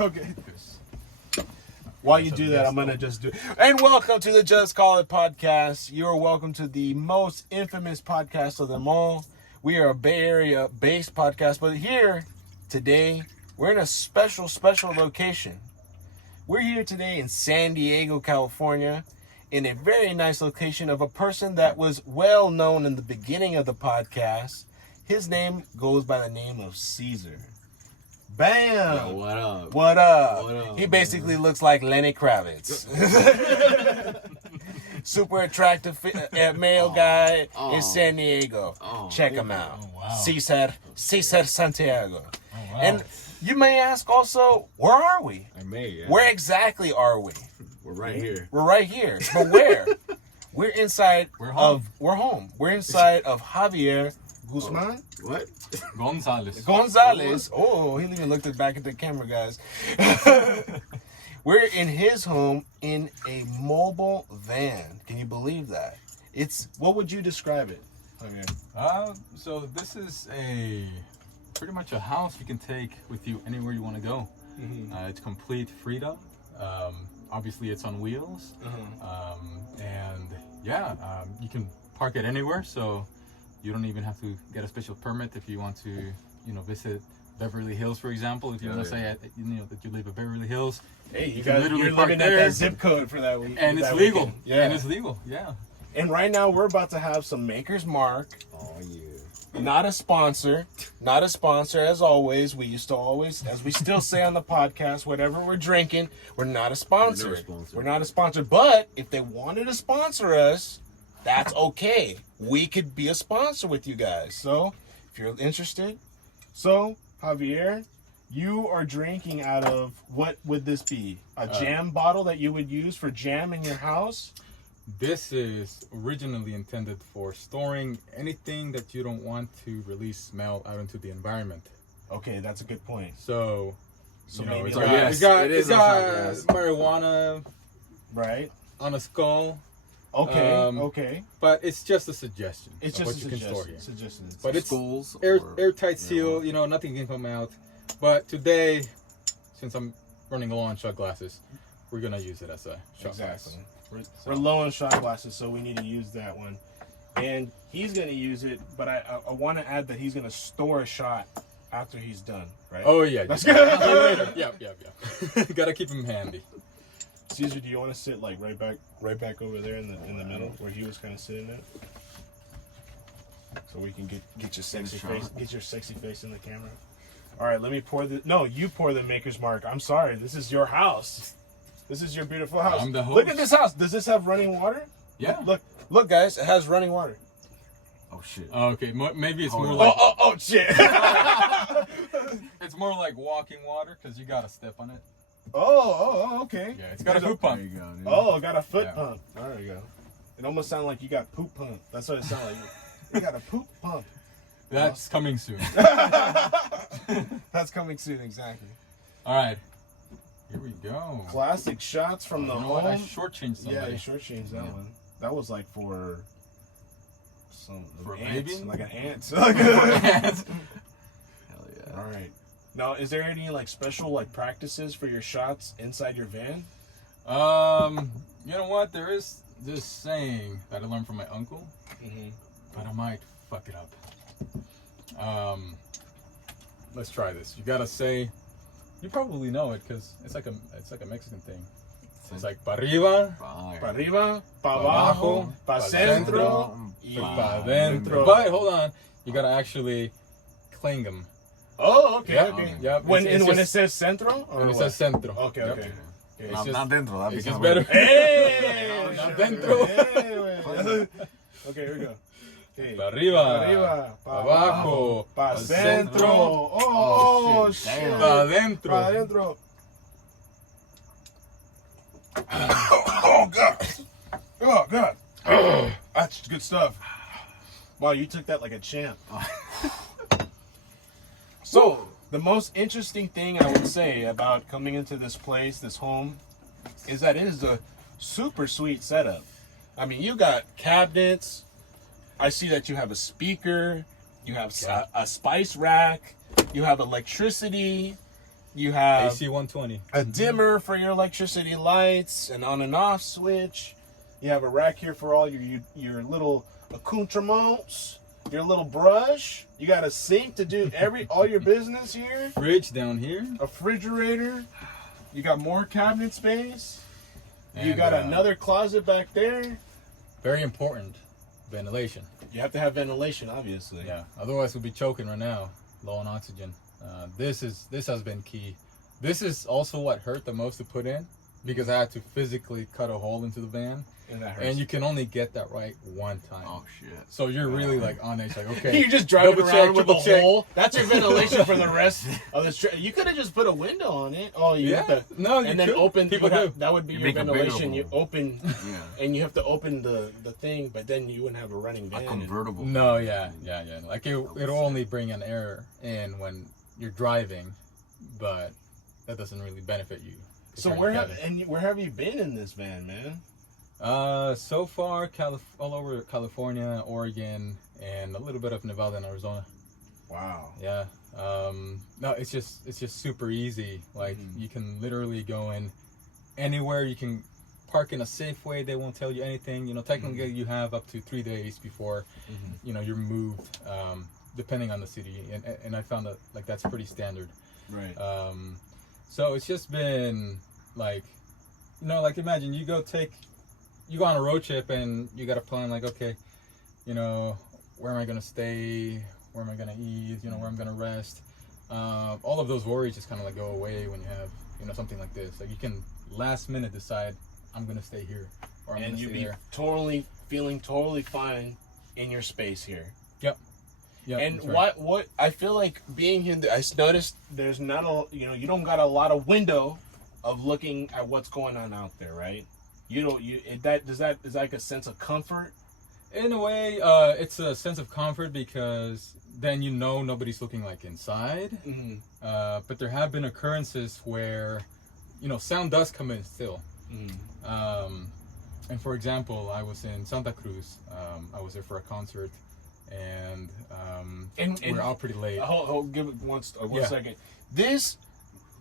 Okay. While you do that, I'm going to just do it. And welcome to the Just Call It podcast. You're welcome to the most infamous podcast of them all. We are a Bay Area-based podcast, but here today, we're in a special location. We're here today in San Diego, California, in a very nice location of a person that was well known in the beginning of the podcast. His name goes by the name of Ceasar. Bam! Yo, what up? What up? What up, He basically looks like Lenny Kravitz. Super attractive male guy in San Diego. Check him out. Oh, wow. Ceasar Santiago. Oh, wow. And you may ask also, where are we? I may, yeah. Where exactly are we? We're right here. We're right here. But where? We're inside We're home. We're home. We're inside of Javier Guzman. What? Gonzalez. Oh, he even looked back at the camera, guys. We're in his home in a mobile van. Can you believe that? What would you describe it? Okay. So this is pretty much a house you can take with you anywhere you want to go. Mm-hmm. It's complete freedom. Obviously, it's on wheels, and you can park it anywhere. So you don't even have to get a special permit if you want to, visit Beverly Hills, for example. If you want to say, that you live in Beverly Hills. Hey, you're living at that zip code for that week. And it's legal. Weekend. Yeah. And it's legal. Yeah. And right now we're about to have some Maker's Mark. Oh, yeah. Not a sponsor as always. We used to always, as we still say on the podcast, whatever we're drinking, we're not a sponsor. We're not a sponsor. But if they wanted to sponsor us, that's okay. We could be a sponsor with you guys. So if you're interested. So Javier, you are drinking out of, what would this be? A jam bottle that you would use for jam in your house? This is originally intended for storing anything that you don't want to release smell out into the environment. Okay, that's a good point. So maybe it's like, it's got marijuana, right, on a skull. Okay, okay. But it's just a suggestion. It's of just what a you can store here. suggestion. But it's skulls, airtight seal. Nothing can come out. But today, since I'm running low on shot glasses, we're gonna use it as a shot glass. We're low on shot glasses, so we need to use that one. And he's gonna use it, but I want to add that he's gonna store a shot after he's done. Right? Oh yeah. That's good. Yep. Gotta keep him handy. Ceasar, do you want to sit like right back over there in the middle where he was kind of sitting at, so we can get your sexy face in the camera. All right, let me pour you pour the Maker's Mark. I'm sorry, this is your house. This is your beautiful house. I'm the host. Look at this house. Does this have running water? Yeah. Look, guys, it has running water. Oh shit. Okay, maybe it's more like. Oh shit. It's more like walking water because you gotta step on it. Oh, okay. Yeah, it's got a poop pump. Got a foot pump. There you go. It almost sounded like you got poop pump. That's what it sounded like. You got a poop pump. That's coming soon. That's coming soon, exactly. All right. Here we go. Classic shots from the home. I shortchanged somebody. Yeah, you shortchanged that one. That was like for a ants, baby? like an ant. Hell yeah. All right. Now, is there any like special like practices for your shots inside your van? You know what? There is this saying that I learned from my uncle, but I might fuck it up. Let's try this. You gotta say, you probably know it because it's like a Mexican thing. It's like pa arriba, pa abajo, pa centro, y pa dentro. But hold on, you gotta actually clang them. Oh, okay, okay. Yep. When it says centro? When it says centro. Okay, yep. okay. Not dentro. It's just better. Hey! Not dentro. Okay, here we go. Okay. Pa arriba, pa abajo, pa centro. Oh, shit. Pa dentro. Pa dentro. Oh, God. Oh, God. That's good stuff. Wow, you took that like a champ. So, the most interesting thing I would say about coming into this place, this home, is that it is a super sweet setup. I mean, you got cabinets. I see that you have a speaker. You have a spice rack. You have electricity. You have AC 120. a dimmer for your electricity lights, an on and off switch. You have a rack here for all your little accoutrements, your little brush. You got a sink to do all your business here. Fridge down here. A refrigerator. You got more cabinet space. And, you got another closet back there. Very important, ventilation. You have to have ventilation, obviously. Yeah, otherwise we'll be choking right now, low on oxygen. This has been key. This is also what hurt the most to put in, because I had to physically cut a hole into the van. And that hurts. And you can only get that right one time. Oh shit! So you're really like on edge, like okay. You're just driving around with a check. hole. That's your ventilation for the rest of the trip. You could have just put a window on it. Oh, you have to. No, you and then could. open. People do. That would be You your make a bigger ventilation. You hole. open, and you have to open the thing, but then you wouldn't have a running A van. convertible. No, yeah. Like it'll only bring an air in when you're driving, but that doesn't really benefit you. So where have you been in this van, man? So far, all over California, Oregon, and a little bit of Nevada and Arizona. Wow. Yeah. No, it's just super easy. Like you can literally go in anywhere. You can park in a safe way. They won't tell you anything. You know, technically you have up to 3 days before, you know, you're moved, depending on the city. And I found that like that's pretty standard. Right. So it's just been like, you know, like imagine you go on a road trip and you got a plan like, okay, you know, where am I going to stay? Where am I going to eat? You know, where I'm going to rest? All of those worries just kind of like go away when you have, you know, something like this. Like you can last minute decide I'm going to stay here or I'm going to stay there. Feeling totally fine in your space here. Yep. And what I feel like being here, I noticed there's not you don't got a lot of window of looking at what's going on out there, right? Is like a sense of comfort? In a way, it's a sense of comfort because then you know nobody's looking like inside. But there have been occurrences where, you know, sound does come in still. And for example, I was in Santa Cruz. I was there for a concert, and we're out pretty late. Give it one second. This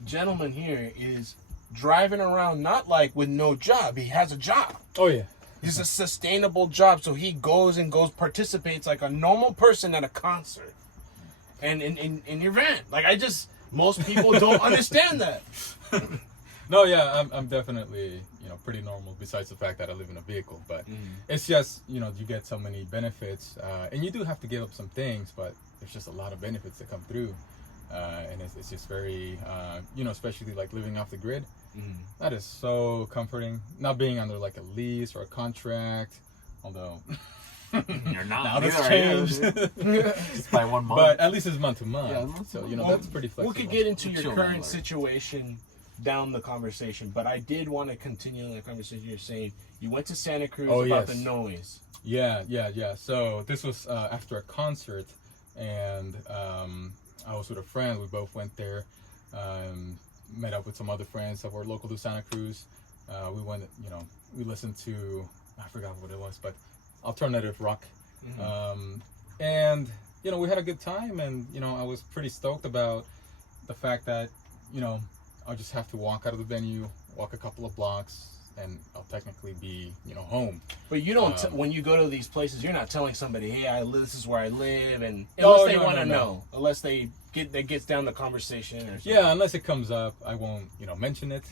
gentleman here is driving around not like with no job. He has a job. Oh yeah. It's a sustainable job, so he participates like a normal person at a concert. And in your van. Like most people don't understand that. No, yeah, I'm definitely, you know, pretty normal besides the fact that I live in a vehicle, but it's just, you know, you get so many benefits, and you do have to give up some things, but there's just a lot of benefits that come through, and it's just very, you know, especially like living off the grid. That is so comforting. Not being under like a lease or a contract, although You're not. now that's changed. Just by 1 month. But at least it's month to month. Yeah, month so to you know month. that's pretty flexible. We could get into your chill current out. situation down the conversation, but I did want to continue the conversation. You're saying you went to Santa Cruz about the noise. Yeah. So this was after a concert, and I was with a friend. We both went there, met up with some other friends that were local to Santa Cruz. We went, you know, we listened to, I forgot what it was, but alternative rock. And, you know, we had a good time, and, you know, I was pretty stoked about the fact that, you know, I'll just have to walk out of the venue, walk a couple of blocks, and I'll technically be, you know, home. But you don't, when you go to these places, you're not telling somebody, hey, this is where I live, and No, unless they no, want to no, no. know, unless that gets down the conversation or something. Yeah, unless it comes up, I won't, you know, mention it.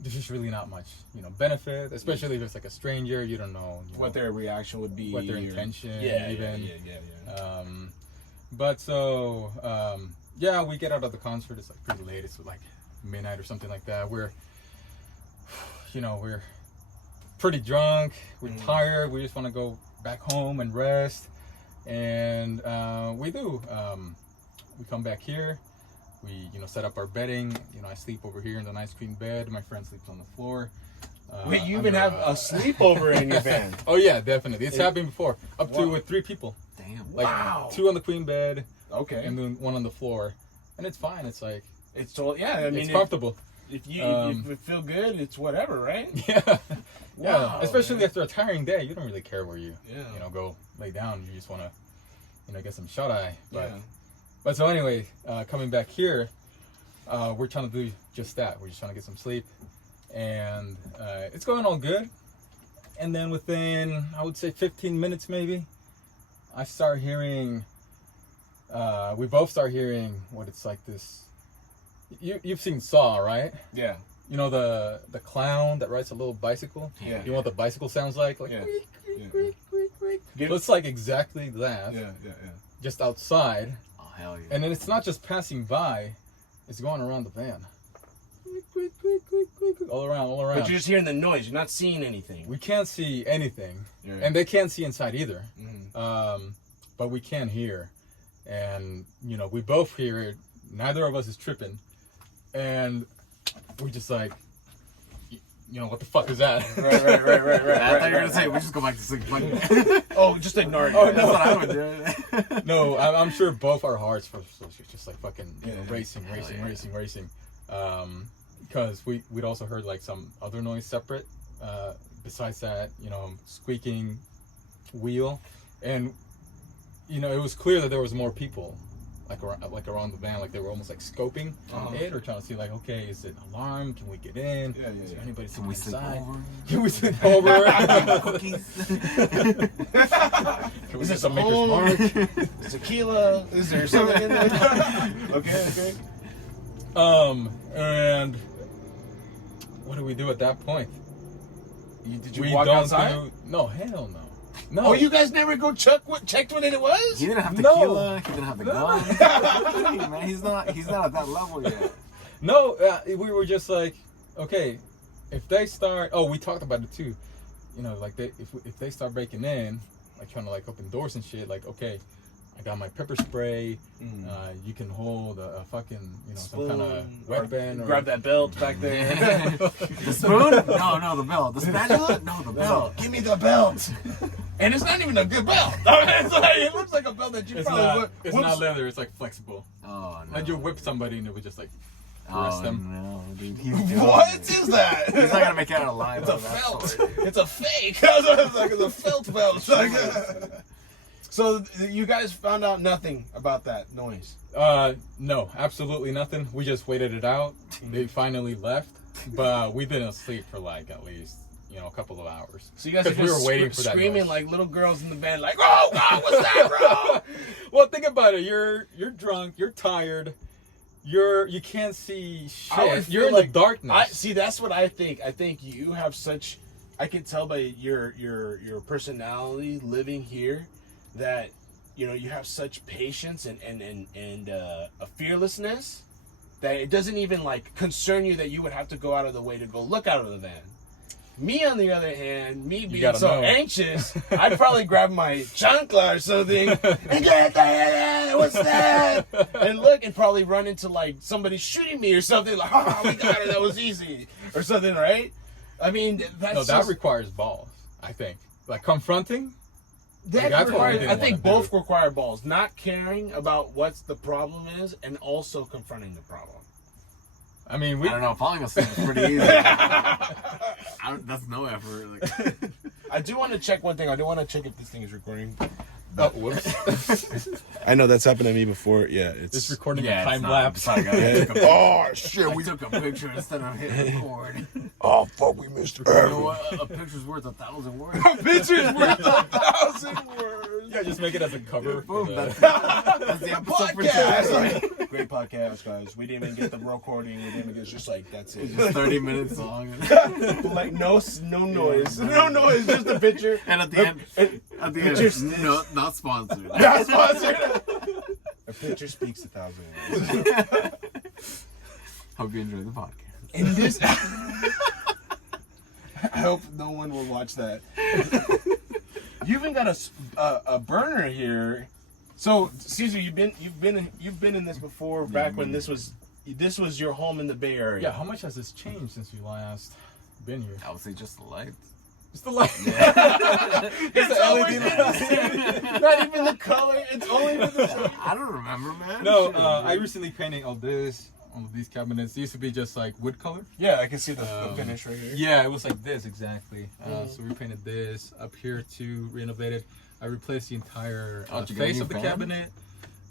There's just really not much, you know, benefit, especially if it's like a stranger. You don't know, what their reaction would be, what their intention, Yeah. But so, yeah, we get out of the concert. It's like pretty late. It's like midnight or something like that. We're pretty drunk. We're tired. We just want to go back home and rest. And we do. We come back here. We, you know, set up our bedding. You know, I sleep over here in the nice queen bed. My friend sleeps on the floor. Wait, you even have a sleepover in your van? Oh yeah, definitely. It's happened before. Up to with 3 people. Damn. Like 2 on the queen bed. Okay. And then 1 on the floor. And it's fine. It's like it's all I mean, it's comfortable. If you feel good, it's whatever, right? Yeah. Yeah. Wow, Especially man. after a tiring day, you don't really care where you Yeah. you know go lay down. You just want to, you know, get some shut eye. Yeah. But so anyway, coming back here, we're trying to do just that. We're just trying to get some sleep, and it's going all good. And then within, I would say 15 minutes maybe, I start hearing, we both start hearing what it's like this. You've seen Saw, right? Yeah. You know the clown that rides a little bicycle? Yeah. You know what the bicycle sounds like? Like, Yeah. creak, creak, Yeah. creak, creak, creak. So it's like exactly that, Yeah. just outside. Oh, hell yeah. And then it's not just passing by, it's going around the van. Creak, creak, creak, creak, creak, all around. But you're just hearing the noise. You're not seeing anything. We can't see anything. Yeah. And they can't see inside either. Mm-hmm. But we can hear. And, we both hear it. Neither of us is tripping. And we're just like, what the fuck is that? Right. I thought you were gonna say we just go back to sleep. Oh, just ignore it. Oh, That's what I would do. No, I'm sure both our hearts were just like fucking racing. Because we'd also heard like some other noise separate. Besides that, squeaking wheel, and it was clear that there was more people, like around the van, like they were almost like scoping it or trying to see like, okay, is it alarm? Can we get in? Yeah. Is there anybody Can we sleep inside? over? Can we sleep over? Cookies. Can we Is get this some a Maker's home? Mark? Tequila? Is there something in there? Okay. And what do we do at that point? Did you walk outside? No, hell no. No. Oh, you guys never go checked what it was? He didn't have No. tequila. He didn't have the gun. Man, he's not at that level yet. No, we were just like, okay, if they start. Oh, we talked about it too. Like if they start breaking in, like trying to like open doors and shit. Like, okay, I got my pepper spray. You can hold a fucking some kind of weapon. Or grab that belt back there. The spoon? No, the belt. The spatula? No, the belt. Give me the belt. And it's not even a good belt. It looks like a belt that you It's probably not. would. It's not leather. It's like flexible. Oh no. Like you whip somebody and it would just like Oh arrest them. no, dude. What is that? He's not gonna make it out alive. It's a out of that felt. story. It's a fake. It's like a felt belt. So you guys found out nothing about that noise. No, absolutely nothing. We just waited it out. They finally left, but we've been asleep for like at least a couple of hours. So you guys are we just were waiting for that screaming noise. like little girls in the band, like, "Oh God, what's that, bro?" Well, think about it. You're drunk. You're tired. You can't see I would shit. feel You're in like- the darkness. See, that's what I think. I think you have such. I can tell by your personality living here that you have such patience and a fearlessness that it doesn't even like concern you that you would have to go out of the way to go look out of the van. Me, on the other hand, me being gotta so know. anxious, I'd probably grab my chancla or something and get that, what's that? And look, and probably run into like somebody shooting me or something. Like, oh, we got it, that was easy, or something, right? I mean, that's that just, requires balls. I think like confronting. that like, that's what we requires. didn't I think wanna both do. require balls. Not caring about what the problem is, and also confronting the problem. I mean, we. I don't know. Falling asleep is pretty easy. That's no effort. Like, I do want to check one thing. I do want to check if this thing is recording. Oh, whoops! I know that's happened to me before. Yeah, It's recording yeah, a it's time not. lapse. Sorry, guys. Oh shit! We took a picture instead of hitting record. Oh fuck! We missed You know what? A picture's worth 1,000 words. Pictures worth 1,000 words. Yeah, just make it as a cover. Boom. for That's the episode for Podcast. today. Great podcast, guys. We didn't even get the recording. We didn't even get. It's just like that's it. It's just 30 minutes long. Like no noise, no noise. Just a picture. And at the end, Picture sticks. no, not sponsored. Not sponsored. A picture speaks 1,000 words. Hope you enjoy the podcast. In this, I hope no one will watch that. You even got a burner here. So Caesar, you've been in this before. Back when this was your home in the Bay Area. Yeah, how much has this changed since you last been here? I would say just the lights. It's the light. It's the always LED light. not even the color. It's only for the. I don't remember, man. No, Shit, I recently painted all of these cabinets. They used to be just like wood color. Yeah, I can see the finish right here. Yeah, it was like this exactly. So we painted this up here too, renovated. I replaced the entire Oh, did you get a face new of the fan? cabinet.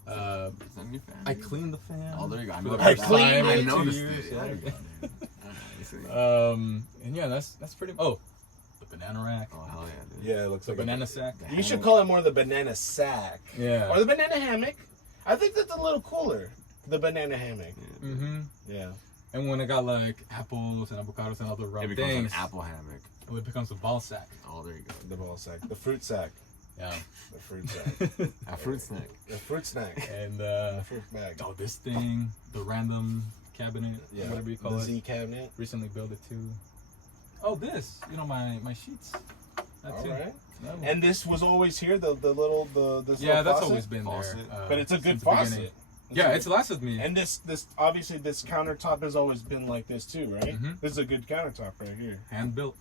Uh, Is that a new fan? I cleaned the fan. Oh, there you go. I cleaned I it. noticed 2 years, it. yeah. There you go, dude. I see. And yeah, that's pretty. Oh, the banana rack, Oh, hell yeah, dude. Yeah, it looks the like banana sack. You should call it more the banana sack. Yeah. Or the banana hammock. I think that's a little cooler. The banana hammock. Mm-hmm. Yeah. And when it got like apples and avocados and other It rough becomes things, an apple hammock. it becomes a ball sack. Oh, there you go. The ball sack. The fruit sack. Yeah. The fruit sack. A fruit snack. The fruit snack. And The fruit bag. oh, this thing, the random cabinet, Yeah. whatever you call the it. Z cabinet. Recently built it too. Oh, this, my sheets. That's All it. right. That one. And this was always here, the little this yeah, little that's faucet? always been Faucet. there. But it's a good since the faucet. beginning. Yeah, it's lasted me. And this obviously this countertop has always been like this too, right? Mhm. This is a good countertop right here. Hand built.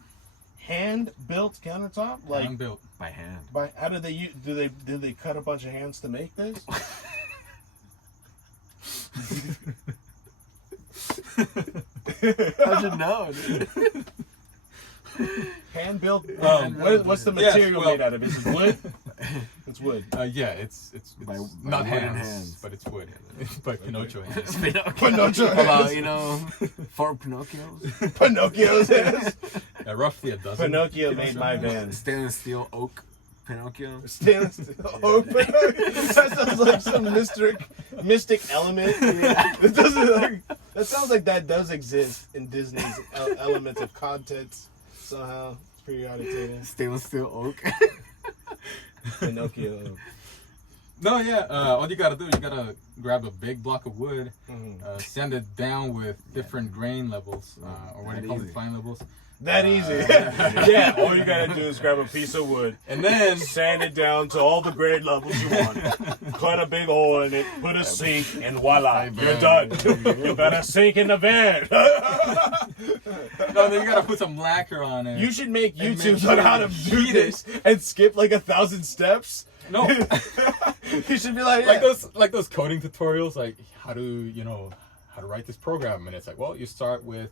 Hand built countertop, like Hand built. By hand. by how did did they cut a bunch of hands to make this? How'd you know, dude? Hand built. What's the Yes, material well- made out of? Is it wood? It's wood. Yeah, it's By not wooden hands, hands. but it's wood. By Pinocho hands. Pinocchio How about, hands. you know, 4 Pinocchios? Pinocchio's hands. Yeah, roughly a dozen. Pinocchio made my van. Stainless steel oak Pinocchio. Stainless steel. Oh, Pinocchio. That sounds like some mystic element. It doesn't like. That sounds like that does exist in Disney's elements of contents somehow. Periodic table. Stainless steel oak. Pinocchio. No, yeah. All you gotta do, you gotta grab a big block of wood, Mhm. sand it down with different grain levels, or what do you call That it, fine levels, That easy. Yeah, all you gotta do is grab a piece of wood, and then sand it down to all the grade levels you want, cut a big hole in it, put a sink, and voila, you're done. You got a sink in the van. no, then you gotta put some lacquer on it. You should make And YouTubes make on sure how you to do heat this and skip like 1,000 steps. No, You should be like, like those coding tutorials, like how to write this program, and it's like, well, you start with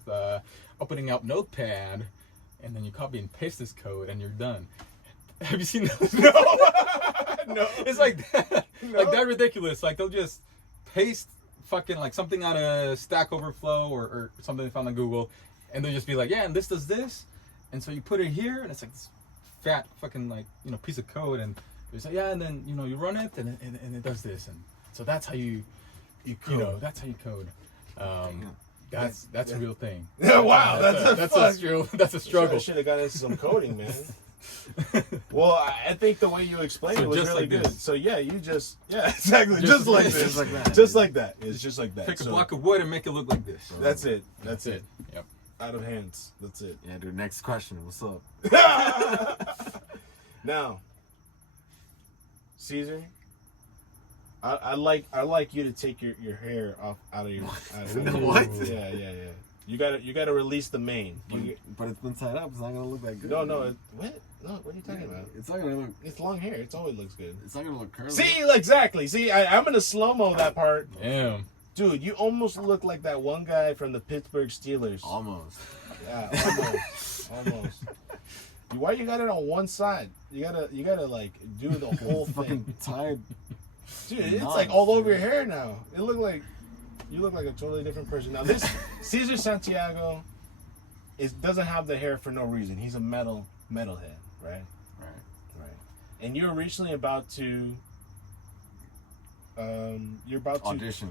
opening up Notepad, and then you copy and paste this code, and you're done. Have you seen those? No. No. It's like that, No. like that ridiculous. Like they'll just paste fucking like something out of Stack Overflow or something they found on Google, and they'll just be like, yeah, and this does this, and so you put it here, and it's like this fat fucking like piece of code, and it's like, yeah, and then you run it, and it does this, and so that's how you that's how you code. That's a real thing. Wow, That's a struggle. I should have got into some coding, man. Well, I think the way you explained So it was just really like good. this. So yeah, exactly, Just just like like this, Just like that. just like that. It's just like that. Pick a So block of wood and make it look like this. that's it. That's it. Yep. Out of hands. That's it. Yeah, dude, next question. What's up? Now, Caesar, I like you to take your hair off out of your. What? Yeah. You gotta release the mane. But it's been tied up. It's not gonna look that good. No. What? No. What are you talking about? It's not gonna look. It's long hair. It always looks good. It's not gonna look curly. See, exactly. See, I'm gonna slow mo that part. Damn. Dude, you almost look like that one guy from the Pittsburgh Steelers. Almost. Yeah, almost. Why you got it on one side? You gotta like do the whole Fucking thing. tied. Dude, it's Nice, like all over dude. your hair now. You look like a totally different person. Now this Ceasar Santiago doesn't have the hair for no reason. He's a metalhead, right? Right. And you're recently about to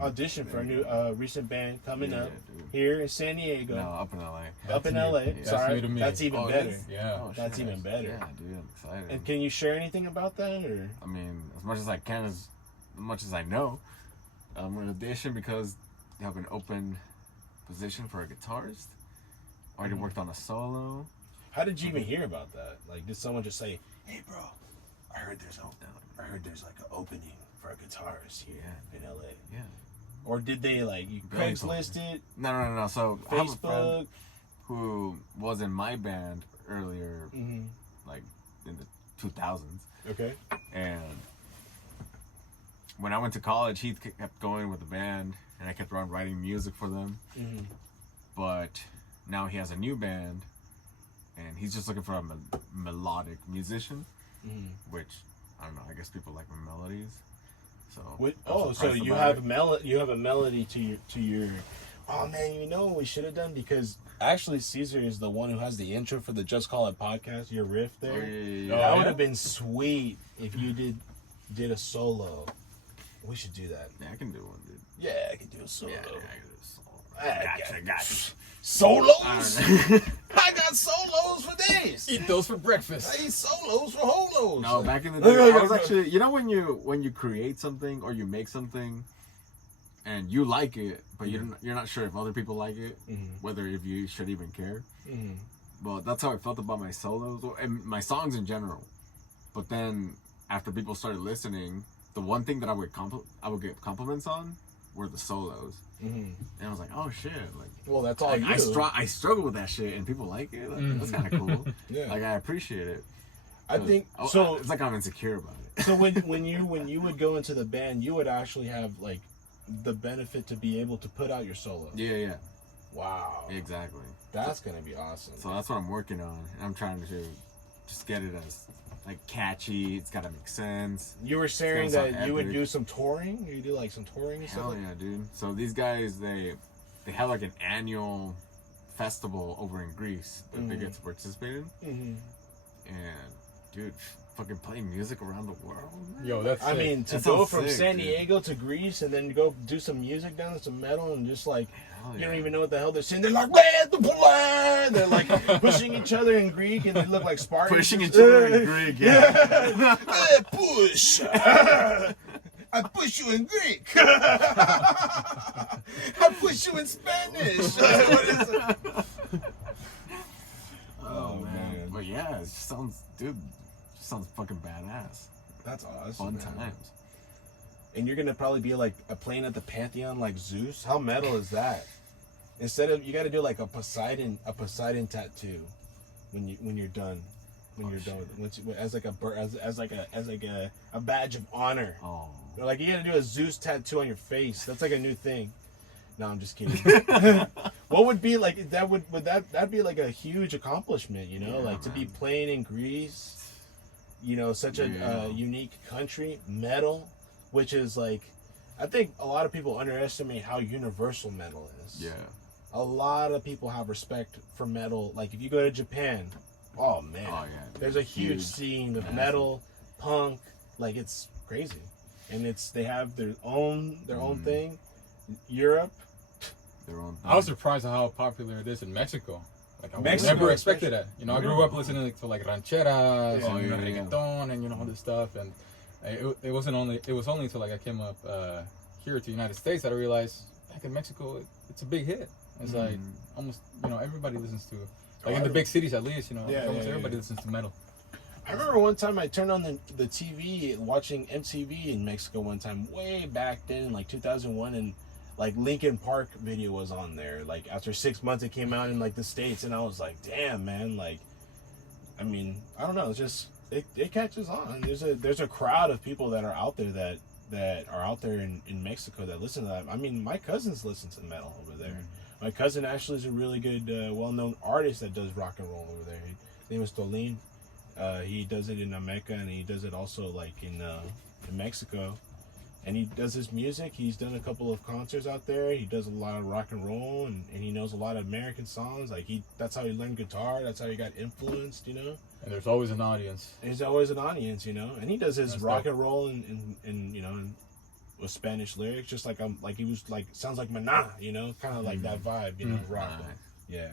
audition for a new recent band coming Yeah, up dude. here in San Diego. No, up in LA. Up in That's LA. new. That's Sorry, new to me. that's even Oh, it better. is? Yeah. Oh, That's shit. even better. Yeah, dude, I'm excited. And can you share anything about that, or? I mean, as much as I can, as much as I know, we're in audition because they have an open position for a guitarist. Already worked on a solo. How did you even hear about that? Like, did someone just say, "Hey, bro, I heard there's like an opening for a guitarist here in LA," Yeah. or did they like you Really Craigslist it, No. So I have a friend Facebook? who was in my band earlier, Mm-hmm. like in the 2000s, Okay. and when I went to college, he kept going with the band, and I kept on writing music for them. Mm-hmm. But now he has a new band, and he's just looking for a melodic musician, Mm-hmm. which I don't know. I guess people like my melodies, So so you have a melody to your. Oh man, you know what we should have done, because actually Caesar is the one who has the intro for the Just Call It podcast. Your riff there, that would have been sweet if you did a solo. We should do that. Yeah, I can do one, dude. Yeah, I can do a solo. Yeah, I can do a solo. Gotcha. Solos? I got solos for days. Eat those for breakfast. I eat solos for holos. No, back in the day, I was actually, you know, when you create something or you make something and you like it, but you're not sure if other people like it, whether if you should even care. But that's how I felt about my solos and my songs in general. But then after people started listening, the one thing that I would get compliments on were the solos. And I was like, oh shit, like, well, that's all I struggle with that shit and people like it. Like, that's kind of cool. Yeah, like, I appreciate it. I think so. It's like I'm insecure about it. So when you would go into the band, you would actually have like the benefit to be able to put out your solo. Yeah. Wow. Exactly. That's gonna be awesome. So that's what I'm working on. I'm trying to just get it as like catchy. It's gotta make sense. You were saying that you would do some touring. You do like some touring and stuff. Hell yeah, dude. So these guys, they have like an annual festival over in Greece that they get to participate in. And dude, fucking playing music around the world. Man. Yo, that's sick. I mean, to go from San Diego to Greece and then go do some music down to some metal and just like you don't even know what the hell they're saying. They're like, "Red the blood." They're like pushing each other in Greek, and they look like Spartans. Pushing each other in Greek, yeah. Push. I push you in Greek. I push you in Spanish. What is it? Oh man. But yeah, it just sounds fucking badass. That's awesome. Fun man. times. And you're gonna probably be like playing at the Pantheon like Zeus. How metal is that? Instead of, you got to do like a Poseidon tattoo when you're done. You're done with it, as like a badge of honor. Oh. Like you got to do a Zeus tattoo on your face. That's like a new thing. No, I'm just kidding. What would be like that? That'd be like a huge accomplishment, you know, like to be playing in Greece, you know, such a unique country, metal, which is like, I think a lot of people underestimate how universal metal is. Yeah. A lot of people have respect for metal. Like if you go to Japan, oh man, there's a huge scene of metal, punk, like it's crazy, and they have their own thing. Europe. I was surprised at how popular it is in Mexico. Like I never expected it. You know, I grew up listening to like rancheras and reggaeton and all this stuff, and it was only until like I came up here to the United States that I realized back in Mexico it's a big hit. It's like almost everybody listens to it. Like in the big cities at least, almost everybody listens to metal. I remember one time I turned on the TV watching MTV in Mexico one time, way back then, like 2001, and like Linkin Park video was on there. Like after 6 months it came out in like the States, and I was like, damn man, like, I mean, I don't know, it's just it catches on. There's a crowd of people that are out there that are out there in Mexico that listen to that. I mean, my cousins listen to metal over there. My cousin actually is a really good, well-known artist that does rock and roll over there. His name is Tolin. He does it in America, and he does it also like in Mexico. And he does his music. He's done a couple of concerts out there. He does a lot of rock and roll, and he knows a lot of American songs. Like that's how he learned guitar. That's how he got influenced, And there's always an audience. There's always an audience, And he does his rock and roll and with Spanish lyrics, just like he was like, sounds like Maná, kind of like that vibe, rock. Yeah.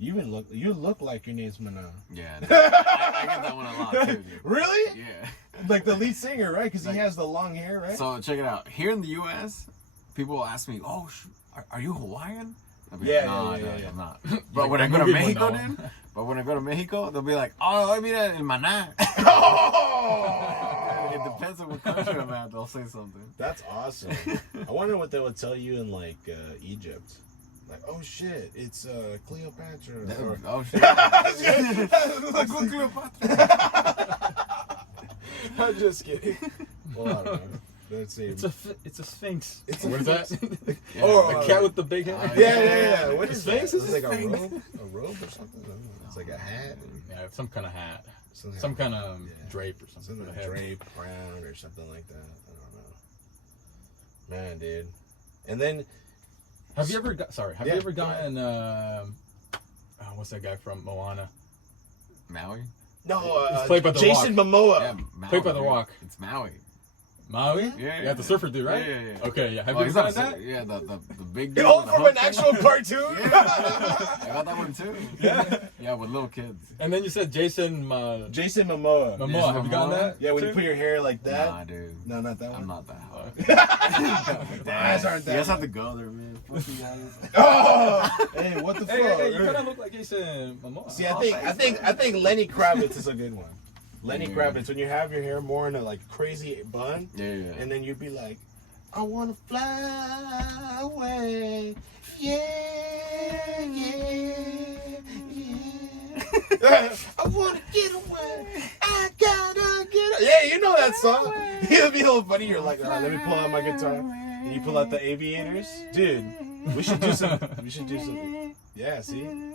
You look like your name's Maná. Yeah, I get that one a lot too, dude. Really? Yeah. Like the lead singer, right? Because he has the long hair, right? So check it out. Here in the U.S., people will ask me, "Oh, are you Hawaiian?" I'll be like, no, I'm not. But when I go to Mexico, they'll be like, "Oh, mira el Maná." It depends on what country I'm at. They'll say something. That's awesome. I wonder what they would tell you in like Egypt. Like, oh shit, it's Cleopatra. Oh shit. Cleopatra. I'm just kidding. Well, I don't know. Let's see. It's a sphinx. What is that? A cat with the big head. Yeah. What is sphinx? Is it like a robe or something? I don't know. It's like a hat. Yeah, some kind of hat. Some kind of drape or something. Drape, crown, or something like that. I don't know. Man, dude. And then... Have you ever gotten what's that guy from Moana? Maui? No, It's played by The Jason Rock. Momoa. Yeah, Maui. Played by The Rock. It's Maui. Maui? Yeah. The surfer dude, right? Yeah. Okay, yeah. Have Oh, you he's ever not done a- that? Yeah, the big dude. Oh, with the from hook an thing. actual cartoon? Yeah. I got that one too. Yeah. Yeah, with little kids. And then you said Jason Jason Momoa. Momoa. Have you gotten Momoa? that? Yeah, when too? you put your hair like that. Nah, dude. No, not that one. I'm not that hot. My eyes aren't You that. guys have to go there, man. Fuck you guys. Oh, hey, what the fuck? Hey, you kind of look like Jason Momoa. See, I think Lenny Kravitz is a good one. Lenny Kravitz, when you have your hair more in a like crazy bun, Yeah. and then you'd be like, I wanna fly away, yeah. I wanna get away, I gotta get away. Yeah, you know that song. It'll be a little funny. You're like, let me pull out my guitar. And you pull out the aviators, dude. We should do something. Yeah, see.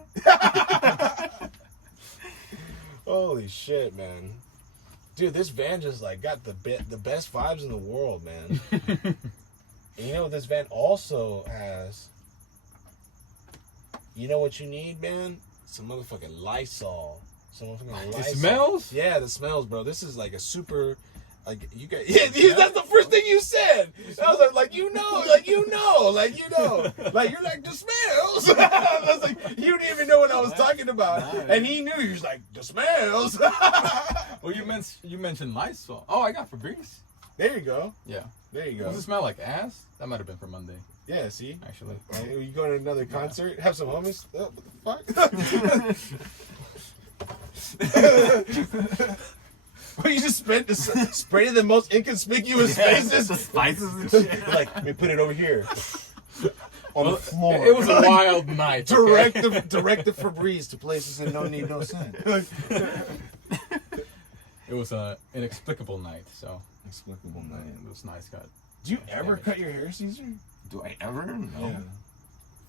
Holy shit, man. Dude, this van just like got the best vibes in the world, man. And you know what this van also has? You know what you need, man? Some motherfucking Lysol. Some motherfucking Lysol. It smells? Yeah, the smells, bro. This is like a super... Like you got, yeah, that's the first thing you said. I was like you know, like you're like the smells. I was like, you didn't even know what I was talking about, and he knew. He was like the smells. Well, you mentioned Lysol. Oh, I got Febreze. There you go. Yeah. There you go. Does it smell like ass? That might have been for Monday, Yeah. See, actually. you going to another concert? Have some homies. Oh, what the fuck? Well, you just sprayed the most inconspicuous spaces. The spices and shit. Like, let me put it over here. On the floor. It was a wild night. Direct the Febreze to places that don't need no scent. It was an inexplicable night, so Inexplicable night. it was nice. Got Do you ever cut your hair, Caesar? Do I ever? No.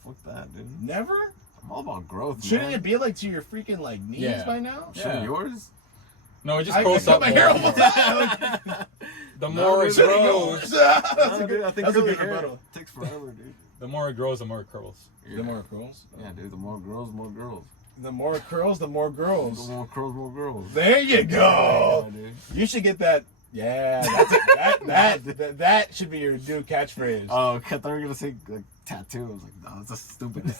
Fuck that, dude. Never? I'm all about growth, Shouldn't man. it be like to your freaking like knees Yeah. by now? Shouldn't Yeah. yours? no, it just I grows cut up my hair all more. the time. The more it Should've grows, That's No, a dude, good, I think that's a curly good hair rebuttal. takes forever, dude. the more it grows, the more it curls. The more curls. Yeah, dude. The more girls, more girls. The more curls, the more The girls. more curls, more girls. There you go. Yeah, dude. You should get that. Yeah, that should be your new catchphrase. Oh, I thought you were gonna say like tattoo. I was like, no, that's a stupid.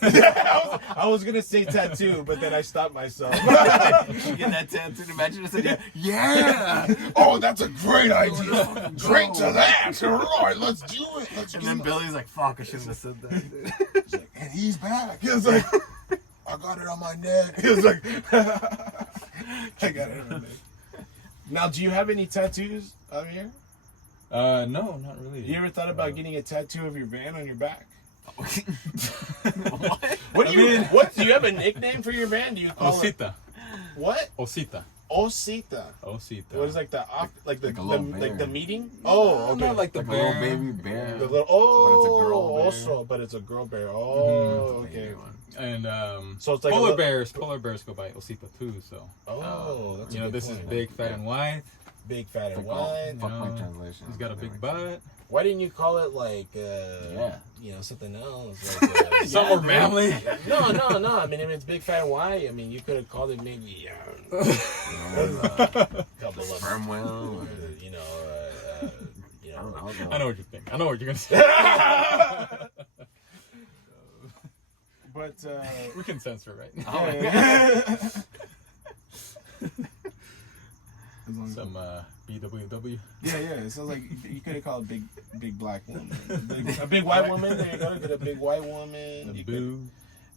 I was gonna say tattoo, but then I stopped myself. You get that tattoo. Imagine it said, yeah. Oh, that's a great idea. Drink to that. All right, let's do it. Let's And do then it. Billy's like, fuck, I shouldn't have said that. Dude. He's like, and he's back. He's like, I got it on my neck. He's like, I got it on my neck. Now, do you have any tattoos out here? No, not really. You ever thought about getting a tattoo of your van on your back? What? What do you? What do you have a nickname for your van? Do you call it Osita. what? Osita. Osita. Osita. What is like the like the Like a little like the bear. meeting? Oh, okay. Not like the Like a bear. little baby bear. The little, but it's a girl bear. Oh, Baby okay. one. And So it's like polar a bears go by Osita too. So Oh, that's a you know, good this point. is big, fat, and white. Big, fat, and Fuck, wide. fuck my know, translation. He's got a big butt. Why didn't you call it like, Yeah. you know, something else? Like, Some more manly. No. I mean, if it's big, fat, and white, I mean, you could have called it maybe a couple of, Sperm whale. you know, I don't know. I know what you think. I know what you're gonna say. But We can censor, right? Some BWW. yeah, it sounds like you could have called a big black woman, a big white woman. There you go. You could have big white woman. The boo.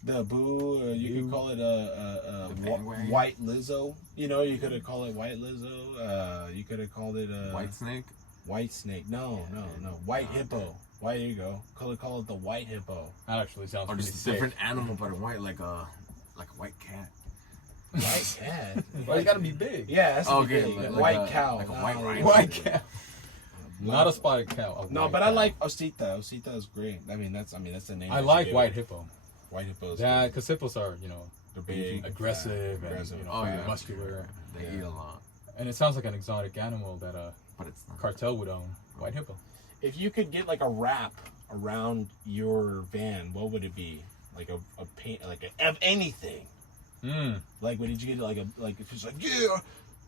The boo. You could call it a bandwagon. white Lizzo. You know, you could have called it white Lizzo. You could have called it White snake. white snake. No. White hippo. Why there you go. Call it the white hippo. That actually sounds Or pretty just a sick. different animal, but in white, like a white cat. White cat. Well, you gotta be big. Yeah, that's Okay, big. like White a- cow. like a white rhino. White cow. Not a spotted cow. No, but I like Osita. Osita is great. I mean, that's the name. I that you like give white it. hippo. White hippos. Yeah, because hippos are, you know, they're big, aggressive, fat, and you know, Oh, yeah. muscular. They eat a lot. And it sounds like an exotic animal that But but it's not. Cartel would own White Hippo. If you could get like a wrap around your van, what would it be? Like a paint, like of anything. Like, what did you get? Like if it's like, yeah,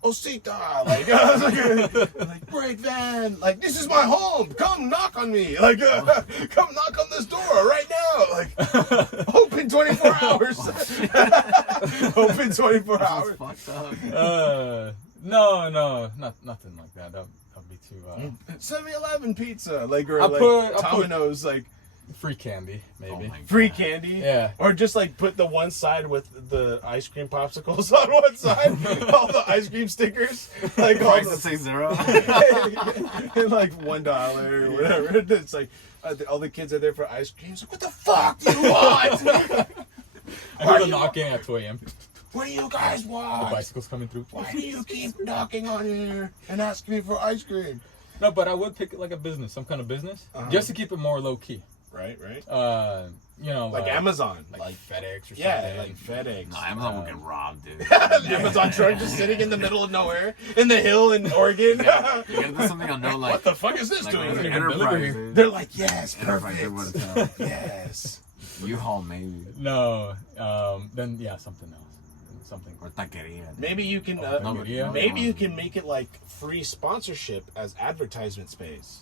Osita, like great van, like this is my home. Come knock on me, like come knock on this door right now, like open 24 hours. Open 24 hours. Fucked up. No, nothing like that. That'd be too. 7-Eleven pizza, like or I'll like put Domino's, like. Free candy, maybe. Free candy? Yeah. Or just like put the one side with the ice cream popsicles on one side, all the ice cream stickers, like all Price the, to say $0. and like $1 or whatever. It's like all the kids are there for ice cream. It's like, what the fuck do you want? I heard them knocking at 2 a.m. What do you guys The want? bicycles coming through. Why do you keep knocking on here and asking me for ice cream? No, but I would pick like a business, some kind of business, just to keep it more low key. Right. You know, Like Amazon, like FedEx or something. yeah, like FedEx. No, Amazon will get robbed, dude. The Amazon truck just sitting in the middle of nowhere in the hill in Oregon. You gotta do something on no, like... What the fuck is this like, doing? like here? Enterprise, They're like, yes, Enterprise, perfect. Yes. U-Haul, maybe. No, then yeah, something else. Something. Or taqueria. Maybe you can. Taqueria? Maybe you can make it like free sponsorship as advertisement space.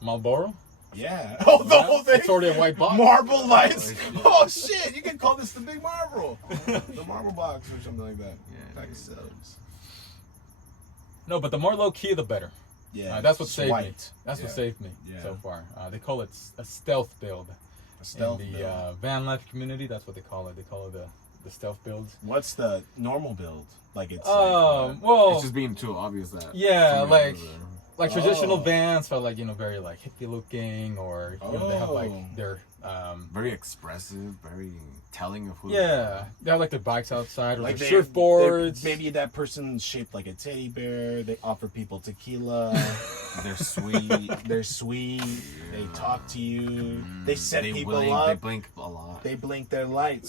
Marlboro? Yeah. Oh, the whole thing. It's already a white box. Marble lights. Oh shit! You can call this the big marble, the marble box or something like that. Yeah. Like subs. No, but the more low key, the better. Yeah. That's what saved me. White. That's what saved me Yeah. so far. They call it a stealth build. A stealth in the build. van life community. That's what they call it. They call it the stealth build. What's the normal build? Like it's. Well, It's just being too obvious that... yeah, somebody like else is there. like traditional vans are like, you know, very like hippie looking, or you know, they have like their Very expressive, very telling of who yeah, they have like their bikes outside or like their they're- surfboards. Maybe that person's shaped like a teddy bear. They offer people tequila. they're sweet. They're sweet. They talk to you. They set people blink, up. They blink a lot. They blink their lights.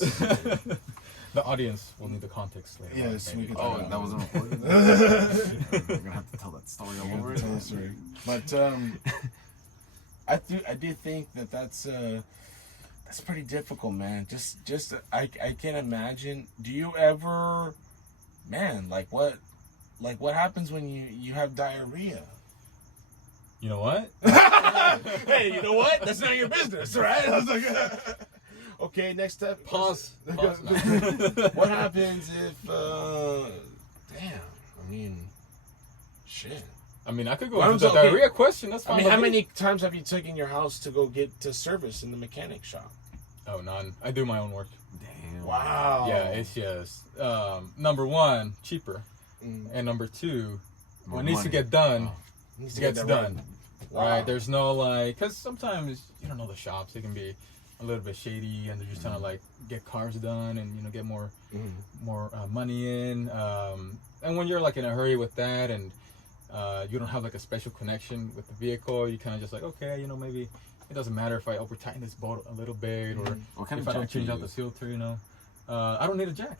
The audience will need the context later. Yes, on, we maybe. can Oh, talk that wasn't recorded? We're gonna have to tell that story all over again. But I do think that's pretty difficult, man. Just I can't imagine. Do you ever, man? Like what happens when you have diarrhea? You know what? Hey, you know what? That's none of your business, right? I was like, okay, next step. Pause. What happens if? Damn. I mean, shit. I mean, I could go Well, into the okay. diarrhea question. That's fine. I mean, with how me. many times have you taken your house to go get to service in the mechanic shop? Oh, none. I do my own work. Damn. Wow. Yeah, it's just number one, cheaper, Mm. and number two, More what needs to money. get done Needs to gets get that done. right. Wow. Right? There's no like, because sometimes you don't know the shops. They can be a little bit shady, and they're just trying to like get cars done and get more money in. And when you're like in a hurry with that, and you don't have like a special connection with the vehicle, you kind of just like, okay, maybe it doesn't matter if I over tighten this bolt a little bit, or What kind if of I don't jack do you change out the use? filter. I don't need a jack.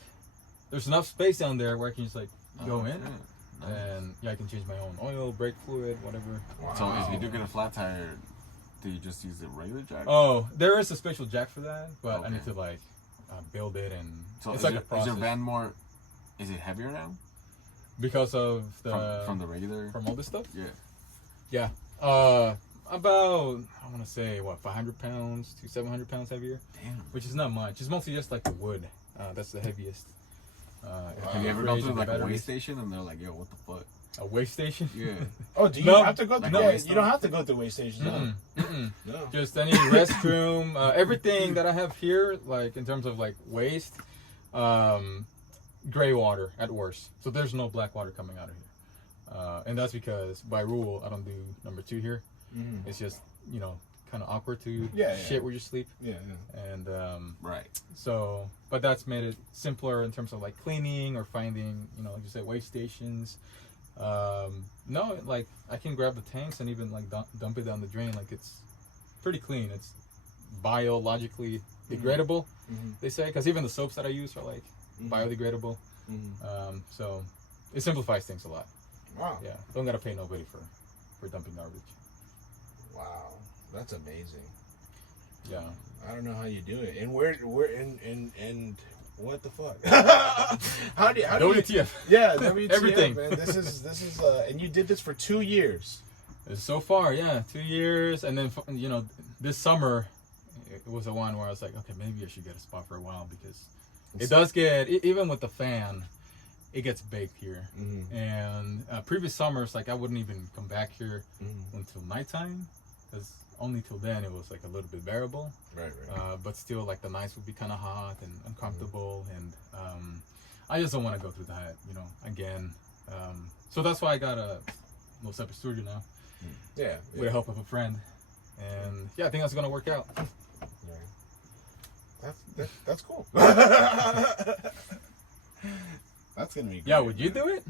There's enough space down there where I can just like go in, Nice. and yeah, I can change my own oil, brake fluid, whatever. So if you do get a flat tire, do you just use the regular jack? Oh, there is a special jack for that, but I Okay. need to like build it, and So it's is, like your, a process is your van more? Is it heavier now because of the from the regular? from all this stuff. Yeah. About I want to say 500 pounds to 700 pounds heavier, Damn. which is not much. It's mostly just like the wood. That's the heaviest. Have you ever gone fridge to and the like a weigh batteries. station and they're like, "Yo, what the fuck?" A weigh station? Yeah. Oh, do you No. have to go through? Like No, waste you don't stuff? have to go through waste stations. No. No. Just any restroom, everything that I have here, like in terms of like waste, gray water at worst. So there's no black water coming out of here, and that's because by rule I don't do number 2 here. It's just kind of awkward to shit where you sleep, Yeah. and Right. so but that's made it simpler in terms of like cleaning or finding like you said, waste stations. No, like I can grab the tanks and even like dump it down the drain. Like it's pretty clean. It's biologically degradable, they say, because even the soaps that I use are like biodegradable. So it simplifies things a lot. Wow. Yeah, don't gotta pay nobody for dumping garbage. Wow, that's amazing. Yeah. I don't know how you do it. And where and what the fuck? how do you WTF. Yeah, WTF, Everything. man. This is and you did this for 2 years. So far, yeah, 2 years, and then this summer, it was the one where I was like, okay, maybe I should get a spot for a while because it does get even with the fan, it gets baked here. Mm-hmm. And previous summers, like I wouldn't even come back here until nighttime because only till then it was like a little bit bearable. Right. But still, like the nights would be kind of hot and uncomfortable, and I just don't want to go through that, again. So that's why I got a little separate studio now. Yeah. With the help of a friend, and I think that's gonna work out. Yeah. That's cool. That's gonna be great. Yeah, would you do it?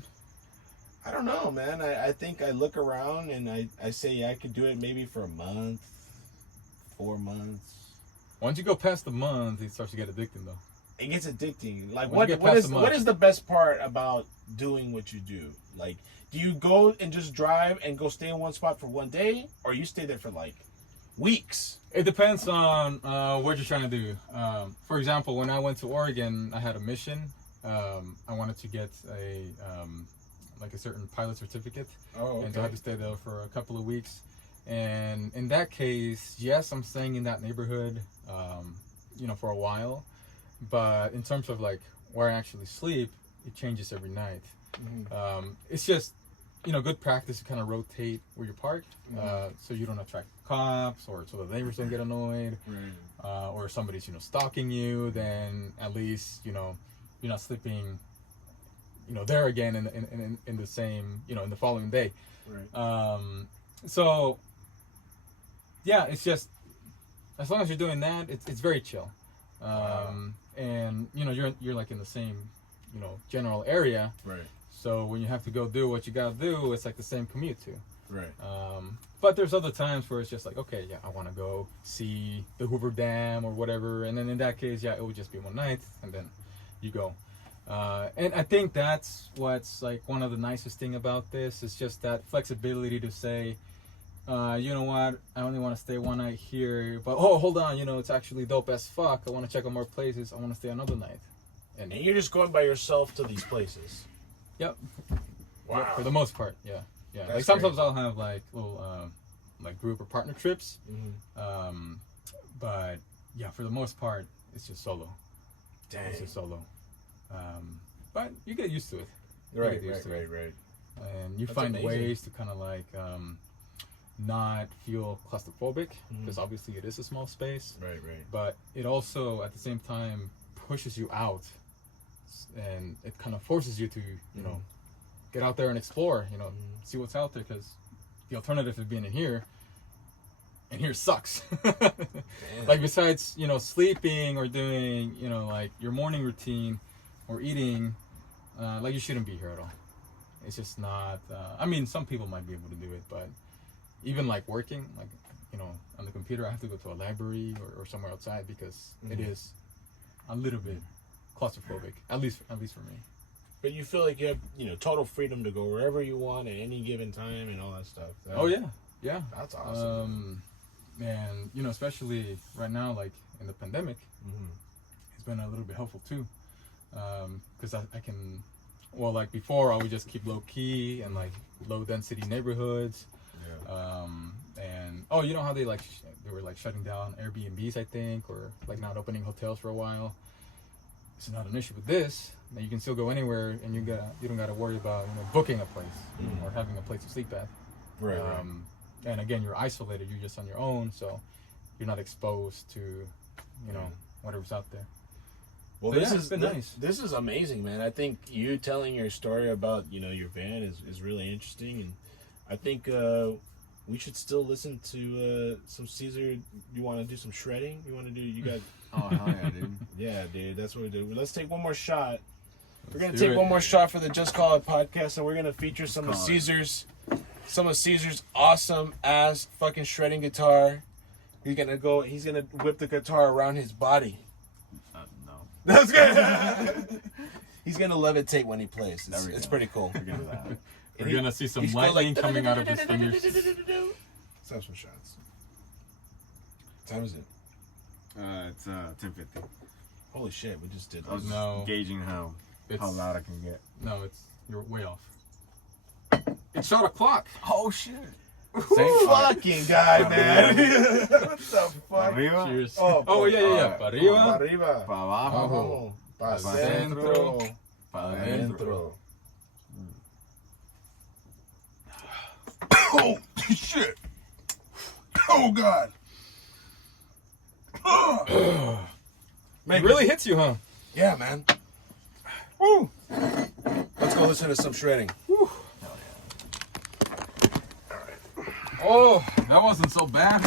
I don't know, man. I think I look around and I say I could do it maybe for a month, 4 months. Once you go past the month, it starts to get addicting, though. It gets addicting. Like what is the best part about doing what you do? Like, do you go and just drive and go stay in one spot for one day, or you stay there for like weeks? It depends on what you're trying to do. For example, when I went to Oregon, I had a mission. I wanted to get a certain pilot certificate, and so I had to stay there for a couple of weeks. And in that case, yes, I'm staying in that neighborhood, for a while. But in terms of like where I actually sleep, it changes every night. Mm-hmm. It's just, good practice to kind of rotate where you park, so you don't attract cops or so the neighbors don't get annoyed, or somebody's, stalking you. Then at least, you're not sleeping, there again in the same, in the following day. Right. So yeah, it's just as long as you're doing that, it's very chill. And you're like in the same, general area. Right. So when you have to go do what you gotta do, it's like the same commute too. Right. But there's other times where it's just like, okay, yeah, I want to go see the Hoover Dam or whatever, and then in that case, yeah, it would just be one night, and then you go. And I think that's what's like one of the nicest thing about this is just that flexibility to say, you know what, I only want to stay one night here, but hold on, it's actually dope as fuck. I want to check out more places. I want to stay another night. And you're just going by yourself to these places. Yep. Wow. Yep, for the most part, yeah. That's like sometimes crazy. I'll have like little like group or partner trips. Mm-hmm. But yeah, for the most part, it's just solo. Dang. It's just solo. But you get used to it. Right. And you That's find amazing. ways to kind of like not feel claustrophobic, because obviously it is a small space. Right. But it also at the same time pushes you out, and it kind of forces you to get out there and explore, see what's out there, because the alternative is being in here, and here sucks. Like besides sleeping or doing like your morning routine or eating, like you shouldn't be here at all. It's just not I mean, some people might be able to do it, but even like working, like on the computer, I have to go to a library or somewhere outside, because it is a little bit claustrophobic, at least for me. But you feel like you have total freedom to go wherever you want at any given time and all that stuff. Yeah. That's awesome. And especially right now, like in the pandemic, it's been a little bit helpful too, because I can, well, like before I would just keep low key and like low density neighborhoods. And you know how they were like shutting down Airbnbs, I think, or like not opening hotels for a while. It's not an issue with this. You can still go anywhere, and you don't got to worry about booking a place or having a place to sleep at. Right. And again, you're isolated. You're just on your own, so you're not exposed to whatever's out there. Well, so this is nice. This is amazing, man. I think you telling your story about your van is really interesting, and I think we should still listen to some Ceasar. You want to do some shredding? You got? Oh hell yeah, dude. Yeah, dude. That's what we do. Let's take one more shot. We're gonna take one more shot for the Just Call It podcast, and we're gonna feature some of Ceasar's awesome ass fucking shredding guitar. He's gonna whip the guitar around his body. No. That's good. He's gonna levitate when he plays. It's pretty cool. Forget that. We're gonna see some he's still lightning like, coming out of his fingers. Let's have some shots. What time is it? It's 10:50. Holy shit, we just did I was this. No. gauging how loud I can get. No, you're way off. It shot a clock. Oh shit! Same fucking guy, man. What the fuck? Arriba, Cheers. Oh, yeah. Pa arriba. Arriba. pa abajo, Pa Pa centro. pa Pa adentro. adentro. Oh, shit. Oh, God. It really hits you, huh? Yeah, man. Woo. Let's go listen to some shredding. Whew. Oh, that wasn't so bad.